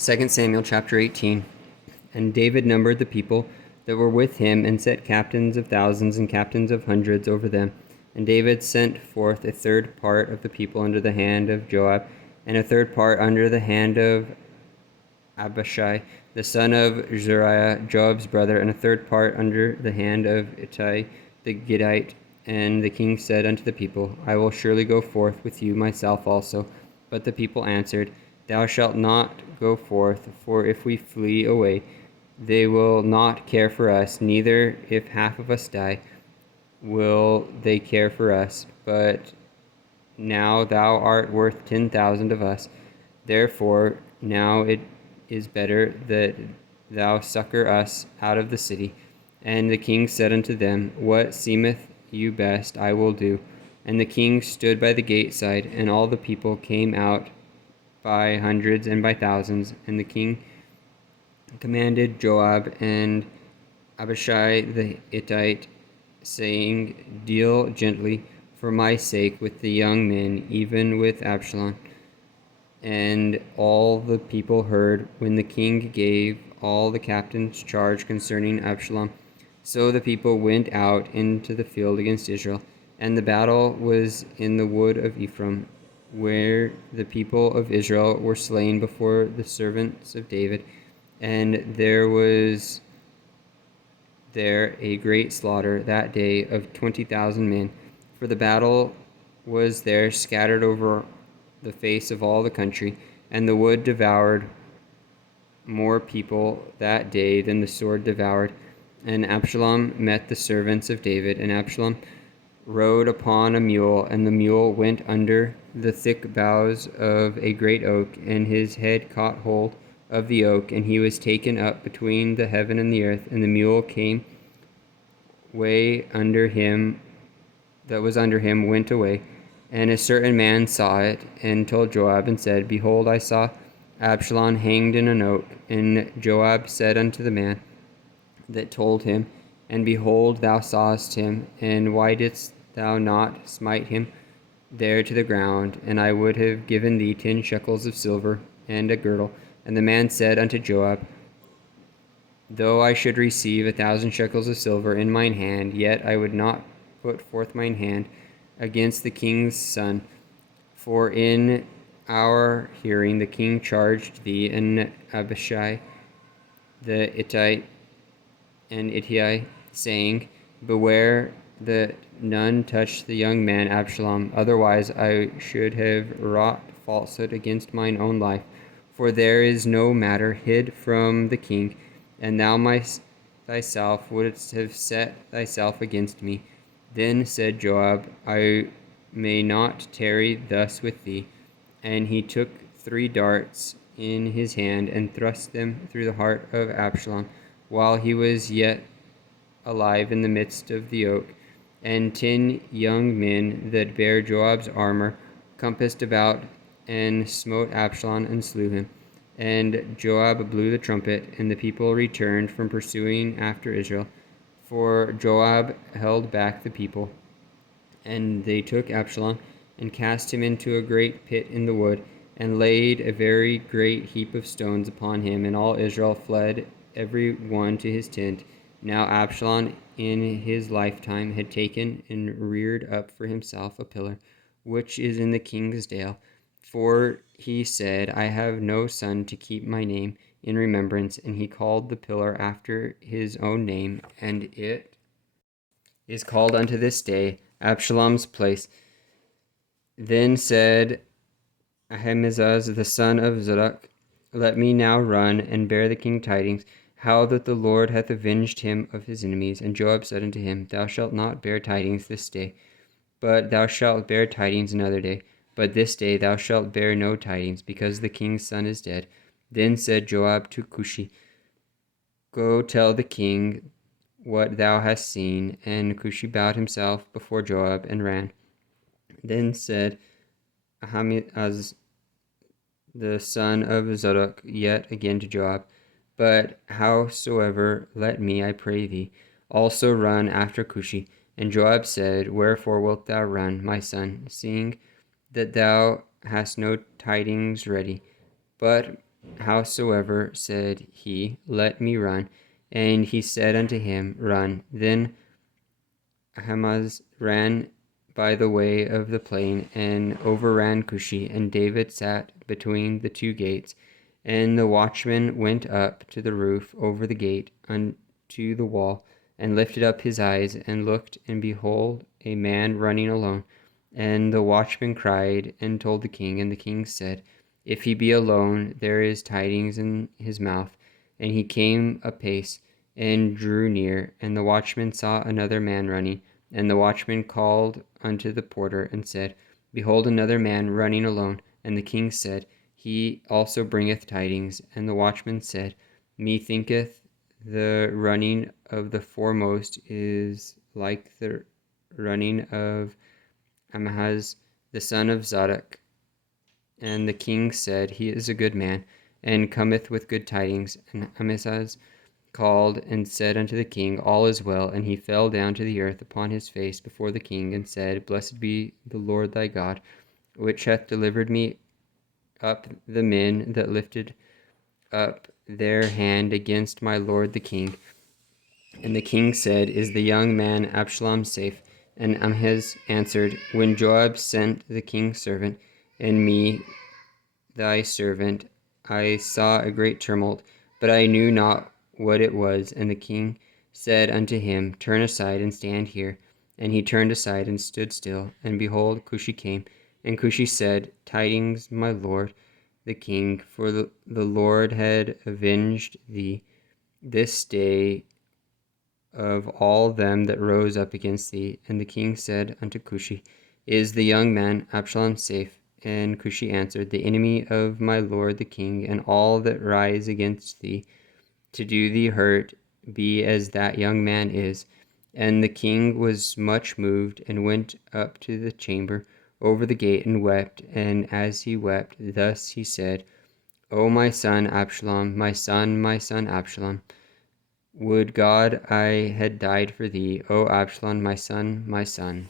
2 Samuel chapter 18. And David numbered the people that were with him, and set captains of thousands and captains of hundreds over them. And David sent forth a third part of the people under the hand of Joab, and a third part under the hand of Abishai, the son of Zeruiah, Joab's brother, and a third part under the hand of Ittai the Gittite. And the king said unto the people, I will surely go forth with you myself also. But the people answered, Thou shalt not go forth, for if we flee away, they will not care for us, neither if half of us die, will they care for us. But now thou art worth 10,000 of us. Therefore now it is better that thou succor us out of the city. And the king said unto them, What seemeth you best, I will do. And the king stood by the gate side, and all the people came out by hundreds and by thousands. And the king commanded Joab and Abishai the Hittite, saying, Deal gently for my sake with the young men, even with Absalom. And all the people heard when the king gave all the captains charge concerning Absalom. So the people went out into the field against Israel, and the battle was in the wood of Ephraim, where the people of Israel were slain before the servants of David. And there was there a great slaughter that day of 20,000 men, for the battle was there scattered over the face of all the country, and the wood devoured more people that day than the sword devoured. And Absalom met the servants of David, and Absalom rode upon a mule, and the mule went under the thick boughs of a great oak, and his head caught hold of the oak, and he was taken up between the heaven and the earth, and the mule came way under him that was under him went away. And a certain man saw it, and told Joab, and said, Behold, I saw Absalom hanged in an oak. And Joab said unto the man that told him, And behold, thou sawest him, and why didst thou not smite him there to the ground? And I would have given thee 10 shekels of silver and a girdle. And the man said unto Joab, Though I should receive 1,000 shekels of silver in mine hand, yet I would not put forth mine hand against the king's son. For in our hearing the king charged thee and Abishai the Hittite and Ittai, saying, Beware that none touch the young man Absalom, otherwise I should have wrought falsehood against mine own life. For there is no matter hid from the king, and thou thyself wouldst have set thyself against me. Then said Joab, I may not tarry thus with thee. And he took 3 darts in his hand, and thrust them through the heart of Absalom, while he was yet alive in the midst of the oak. And 10 young men that bare Joab's armor compassed about, and smote Absalom, and slew him. And Joab blew the trumpet, and the people returned from pursuing after Israel, for Joab held back the people. And they took Absalom, and cast him into a great pit in the wood, and laid a very great heap of stones upon him. And all Israel fled, every one to his tent. Now Absalom in his lifetime had taken and reared up for himself a pillar, which is in the king's dale. For he said, I have no son to keep my name in remembrance. And he called the pillar after his own name, and it is called unto this day Absalom's place. Then said Ahimaaz the son of Zadok, Let me now run and bear the king tidings, how that the Lord hath avenged him of his enemies. And Joab said unto him, Thou shalt not bear tidings this day, but thou shalt bear tidings another day. But this day thou shalt bear no tidings, because the king's son is dead. Then said Joab to Cushi, Go tell the king what thou hast seen. And Cushi bowed himself before Joab and ran. Then said Ahimaaz the son of Zadok yet again to Joab, But howsoever, let me, I pray thee, also run after Cushi. And Joab said, Wherefore wilt thou run, my son, seeing that thou hast no tidings ready? But Howsoever, said he, let me run. And he said unto him, Run. Then Ahimaaz ran by the way of the plain, and overran Cushi, and David sat between the two gates. And the watchman went up to the roof over the gate unto the wall, and lifted up his eyes, and looked, and behold, a man running alone. And the watchman cried, and told the king, and the king said, If he be alone, there is tidings in his mouth. And he came apace, and drew near, and the watchman saw another man running. And the watchman called unto the porter, and said, Behold, another man running alone. And the king said, He also bringeth tidings. And the watchman said, Methinketh the running of the foremost is like the running of Ahimaaz the son of Zadok. And the king said, He is a good man, and cometh with good tidings. And Ahimaaz called and said unto the king, All is well. And he fell down to the earth upon his face before the king, and said, Blessed be the Lord thy God, which hath delivered me up the men that lifted up their hand against my lord the king. And the king said, Is the young man Absalom safe? And Ahimaaz answered, When Joab sent the king's servant, and me thy servant, I saw a great tumult, but I knew not what it was. And the king said unto him, Turn aside and stand here. And he turned aside and stood still. And behold, Cushi came. And Cushi said, Tidings, my lord the king, for the Lord had avenged thee this day of all them that rose up against thee. And the king said unto Cushi, Is the young man Absalom safe? And Cushi answered, The enemy of my lord the king, and all that rise against thee to do thee hurt, be as that young man is. And the king was much moved, and went up to the chamber over the gate, and wept. And as he wept, thus he said, O my son Absalom, my son Absalom, would God I had died for thee, O Absalom, my son, my son.